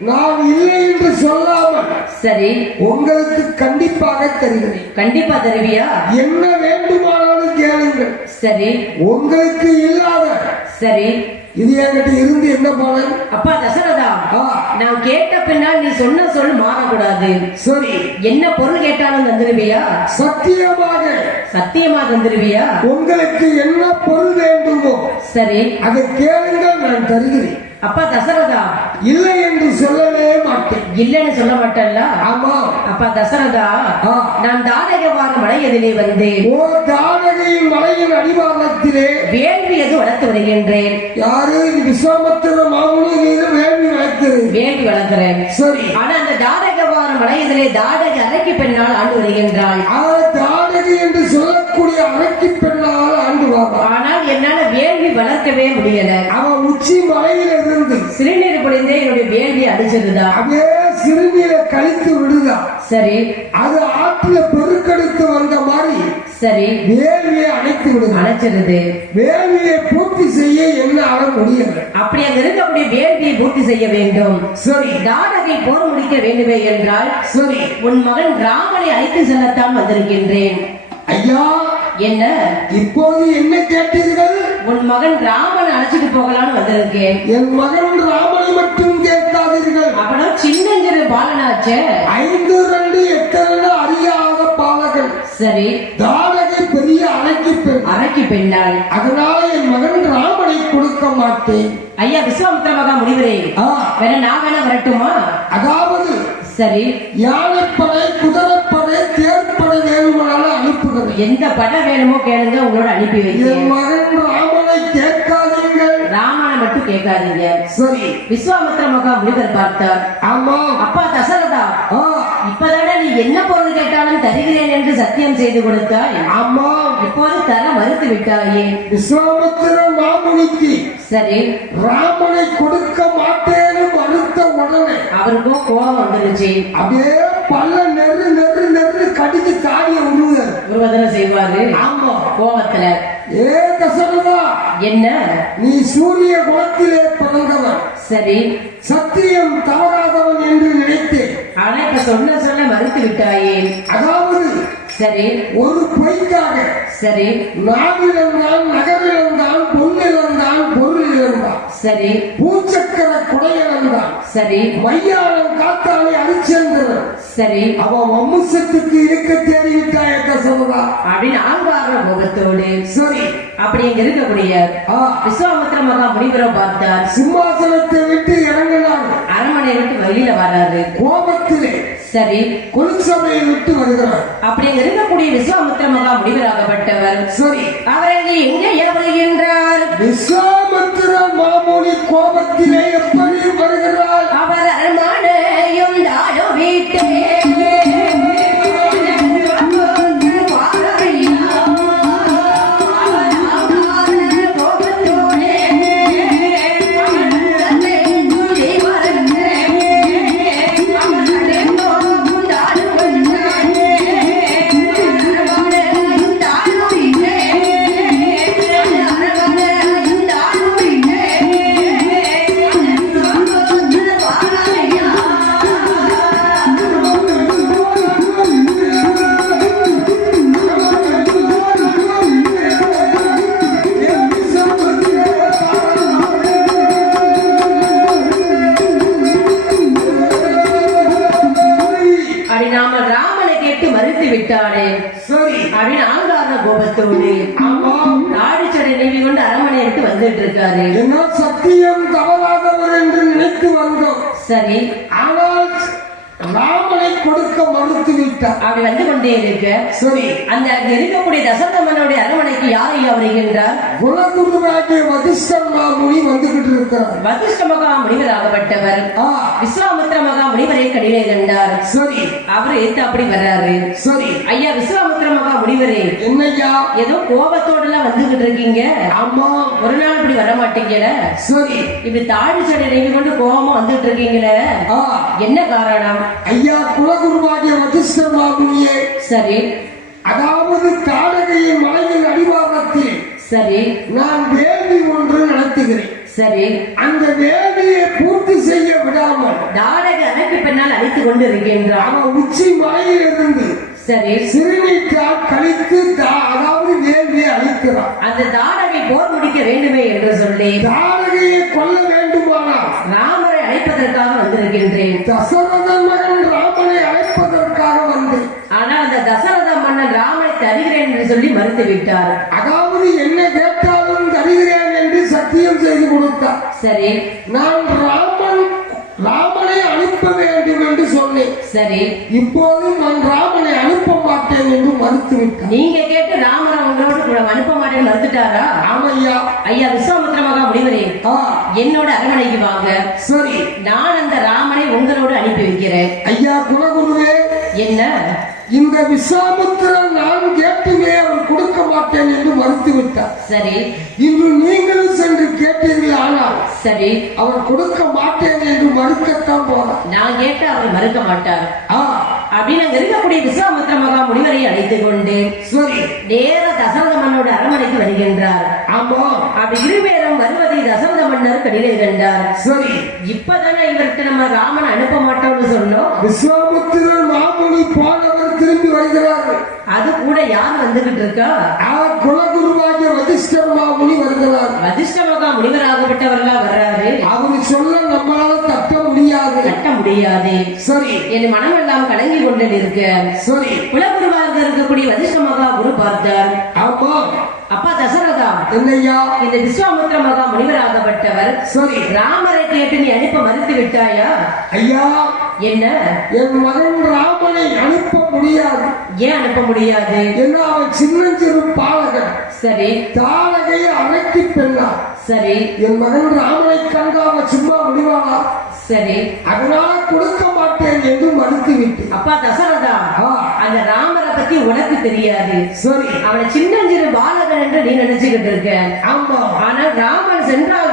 நான் இல்லை என்று சொல்லாமல் சரி உங்களுக்கு கண்டிப்பாக தருகிறேன். கண்டிப்பா தருவியா? என்ன வேண்டுமானாலும் கேளுங்கள். சரி உங்களுக்கு இல்லாத சரி இது என்கிட்ட இருந்து என்ன பலன்? அப்பா தசரதா, நான் கேட்ட பின்னால் நீ சொன்ன சொல் மாறக்கூடாது. சரி என்ன பொருள் கேட்டாலும் தந்துருவியா? சத்தியமாக சத்தியமா தந்துருவியா? உங்களுக்கு என்ன பொருள் வேண்டுமோ சரி அதை கேளுங்கள், நான் தருகிறேன். அப்பா தசரதா, இல்லை என்று சொல்லவே மாட்டேன். இல்லன்னு சொல்ல மாட்டல்ல? ஆமா. அப்பா தசரதா, நான் தாடகவார மலையதிலே வந்தேன். ஓ, தாடகையின் மலையின் அடிவாரத்திலே வேள்வி எது வளர்த்து வருகின்றேன். யாரு? விஸ்வாமித்திர மாமுனி மீது வேள்வி வளர்க்கிறேன். வேள்வி வளர்க்கிறேன். சரி. ஆனா அந்த தாடகவார மலையதிலே தாடகை அரைக்கு பெண்ணால் ஆண்டு வருகின்றாள். தாடகை என்று சொல்லக்கூடிய அரைக்கு பெண்ணால் ஆண்டு வருவாள். ஆனால் என்னால வேள்வி வளர்க்கவே முடியல. அவன் உச்சி மலையில இருந்து சிறுநீர் பொழிந்தே என்னுடைய வேள்வி அடிச்சதுதான். அப்படியே சிறுநீரை கழித்து விடுதா. சரி. அது ஆற்றுல பெருக்கெடுத்து வந்த மாதிரி சரி வேள்வியை அணைத்து விடுது. அணைச்சிருது. வேள்வியை பூர்த்தி செய்ய என்னால முடியல. அப்படி அங்க இருக்கக்கூடிய வேள்வியை பூர்த்தி செய்ய வேண்டும். சரி. தாடகை போர் முடிக்க வேண்டுமே என்றால் சரி, உன் மகன் ராமனை அழைத்து செல்லத்தான் வந்திருக்கின்றேன். ஐயா, என்ன இப்போது என்ன கேட்டீர்கள்? உன் மகன் ராமனை அழைச்சிட்டு போகலான்னு வந்திருக்கேன். என் மகன் ராமனை மட்டும் கேட்காதீர்கள். அவனோ சின்னஞ்சிறு பாலனாச்சே. 5, 2, 8 அறியாத பாலகன். சரி. தாடகை பெரிய அரைக்கு பெண்ணாள். அதனால என் மகன் ராமனை கொடுக்க மாட்டேன். ஐயா விஸ்வாமித்திர மகா முனிவரே, வேற நான் வேணா வரட்டுமா? அதாவது சரி, யானைப்படை, குதிரைப்படை, தேர்ப்படை வேணுமானாலும் அனுப்புகிறேன். எந்த படை வேணுமோ கேளுங்க, உங்களோட அனுப்பி வைக்கிறேன். என் மகன் ராமனை கேட்காதீங்கள். ராமனை மட்டும் கேட்காதீங்க. சரி. விஸ்வாமித்திர மகா முனிவர் பார்த்தார். ஆமா. அப்பா தசரதா, இப்பதானே நீ என்ன பொருள் கேட்டாலும் தருகிறேன் என்று சத்தியம் செய்து கொடுத்தாய். ஆமா. இப்போது தர மறுத்து விட்டாயே. விஸ்வாமித்திர மாமுனிக்கு சரி ராமனை கொடுக்க மாட்டேன்னு மறுத்த உடனே அவருக்கும் கோபம் வந்துருச்சு. அப்படியே பல்ல நெரு நெரு நெரு கடிச்சு தாடிய உருவதனை செய்வாரு. ஆமா, கோபத்துல. ஏ தசரதா, என்ன? நீ சூரிய குலத்திலே பிறந்தவன். சரி. சத்தியம் தவறாதவன் என்று நினைத்தேன். ஆனா இப்ப சொன்ன சொல்ல மறுத்து விட்டாயே. அதாவது சரி, ஒரு பொய்க்காக சரி நாவிழந்தான், நகரிழந்தான், பொன்னிழந்தான், பொருள் இழந்தான். சரி. பூச்சக்கர குடையிழந்தான். சரி. மையாளம் காத்தாலே அரிச்சந்திரன். சரி. அவன் வம்சத்துக்கு இருக்க தேடிவிட்டாய கசவதா அப்படின்னு ஆழ்வார கோபத்தோடு. சரி. அப்படி இங்க இருக்கக்கூடிய விஸ்வாமித்திர மகா முனிவரை பார்த்தார். சிம்மாசனத்தை விட்டு இறங்கினார். அரண்மனை விட்டு வெளியில வராரு கோபத்திலே. சரி. குளிசபையை விட்டு வருகிறார். அப்படி இங்க இருக்கக்கூடிய விஸ்வாமித்திர மகா முனிவராகப்பட்டவர். சரி. அவர் எங்கே வருகின்றார்? விஸ்வாமித்திர மாமுனி கோபத்திலே எப்படி வருகிறார்? அவர் அரண்மனையும் தானோ வீட்டே விட்டானே. சரி. அப்படின்னு ஆங்கார கோபத்தோடு நாடிச்சடை நீவி கொண்டு அரண்மனை விட்டு வந்துட்டு இருக்காரு. என்ன சத்தியம் தவறாதவர் என்று நினைத்து வந்தோம். சரி. ஆனால் ராமனை கொடுக்க மறுத்து விட்டார். அப்படி வந்து கொண்டே இருக்க. சரி. அந்த இருக்கக்கூடிய தசரதமனுடைய அரண்மனைக்கு யார் ஐயா வருகின்றார்? குலகுருவாகிய வசிஷ்ட மாமுனி வந்துகிட்டு இருக்கிறார். வசிஷ்ட மகா முனிவராகப்பட்டவர் விஸ்வாமித்திர மகா முனிவரை கடிலே கண்டார். சரி. அவரு அப்படி வர்றாரு. சரி. ஐயா விஸ்வாமித்திர மகா முனிவரே, என்னையா ஏதோ கோபத்தோட எல்லாம் வந்துகிட்டு இருக்கீங்க. ஆமா. ஒரு நாள் இப்படி வர மாட்டீங்கல. சரி. இப்படி தாடி சடை நீங்க கொண்டு கோபமா வந்துட்டு இருக்கீங்களே, என்ன காரணம்? ஐயா குலகுருவாகிய வசிஷ்ட மாமுனியே. சரி. அதாவது தாடகையின் மலையின் அடிவாரத்தில் சரி நான் வேள்வி ஒன்று நடத்துகிறேன். சரி. அந்த வேலையை பூர்த்தி செய்ய விடாமல் தாடகை அணைக்கு பின்னால் அழைத்துக் கொண்டு இருக்கின்றான். அவன் உச்சி மலையிலிருந்து சரி. சிறுநீட்டால் கழித்து அதாவது வேள்வியை அழிக்கிறான். அந்த தாடகை போர் முடிக்க வேண்டுமே என்று சொல்லி தாடகையை கொல்ல வேண்டுமானால் ராமரை அழைப்பதற்காக வந்திருக்கின்றேன். தசரதன் மகன் ராமனை அழைப்பதற்காக வந்து ஆனால் அந்த தசரத மன்னன் ராமனை தருகிறேன் என்று சொல்லி மறுத்து விட்டார். அதாவது என்ன கேட்டாலும் தருகிறேன் என்று சத்தியம் செய்து கொடுத்தார். சரி. நான் ராமனை அனுப்ப வேண்டும் என்று சொன்னேன். சரி. இப்போது நான் ராமனை அனுப்ப மாட்டேன் என்று மறுத்து விட்டார். நீங்க கேட்டு ராமரை உங்களோட அனுப்ப மாட்டேன்னு மறுத்துட்டாரா? ஆமையா. ஐயா விஸ்வாமித்திர மகா முனிவரே, என்னோட அரண்மனைக்கு வாங்க. சரி. நான் அந்த ராமனை உங்களோடு அனுப்பி வைக்கிறேன். ஐயா குலகுருவே, என்ன இந்த விஸ்வாமித்திரன் நான் கேட்டுமே அவர் கொடுக்க மாட்டேன் என்று மறுத்து விட்டார். சரி. இன்று நீங்களும் சென்று கேட்டீர்கள், ஆனால் சரி அவர் கொடுக்க மாட்டேன் என்று மறுக்கத்தான் போனார். நான் கேட்டு அவர் மறுக்க மாட்டார் அப்படின்னு அங்க இருக்கக்கூடிய விஸ்வாமித்திர மகா முனிவரை அழைத்துக் கொண்டு சரி நேர தசரத மன்னோட அரண்மனைக்கு வருகின்றார். ஆமா. அப்படி இருவேரும் வருவதை தசரத மன்னர் கடிலை கண்டார். சரி. இப்பதானே இவருக்கு நம்ம ராமன் அனுப்ப மாட்டோம்னு சொன்னோம். விஸ்வாமித்திரர் மாமுனி போனவர் திரும்பி வருகிறார்கள். அது கூட யார் வந்துகிட்டு இருக்கா? குலகுருவாகிய வசிஷ்டர் மாமுனி வருகிறார். வசிஷ்ட மகா முனிவராகப்பட்டவர்களா வர்றாரு. அவரு சொல்ல நம்மளால தட்ட முடியாது. தட்ட முடியாது. சரி. என் மனம் எல்லாம் கலங்கி கொண்டு இருக்க. சரி. குலகுருவாக இருக்கக்கூடிய வசிஷ்ட மகா குரு பார்த்தார். ஆமா. அப்பா தசரதா, என்னையா இந்த விஸ்வாமித்திர மகா முனிவராகப்பட்டவர் சரி ராமரை கேட்டு நீ அனுப்ப மறுத்து விட்டாயா? ஐயா, என்ன என் மகன் ராமனை அனுப்ப முடியாது. ஏன் அனுப்ப முடியாது? ஏன்னா அவன் சின்னஞ்சிறு பாலகன். சரி. தாரகையை அழைக்கி பெண்ணா. சரி. என் மகன் ராமனை கண்டாம சும்மா முடிவானா? சரி. அதனால கொடுக்க மாட்டேன் என்று மறுத்து விட்டு. அப்பா தசரதா, அந்த ராமரை பத்தி உனக்கு தெரியாது. சரி. அவனை சின்னஞ்சிறு பாலகன் என்று நீ நினைச்சுக்கிட்டு இருக்க. ஆமா. ஆனால் ராமன் சென்றால்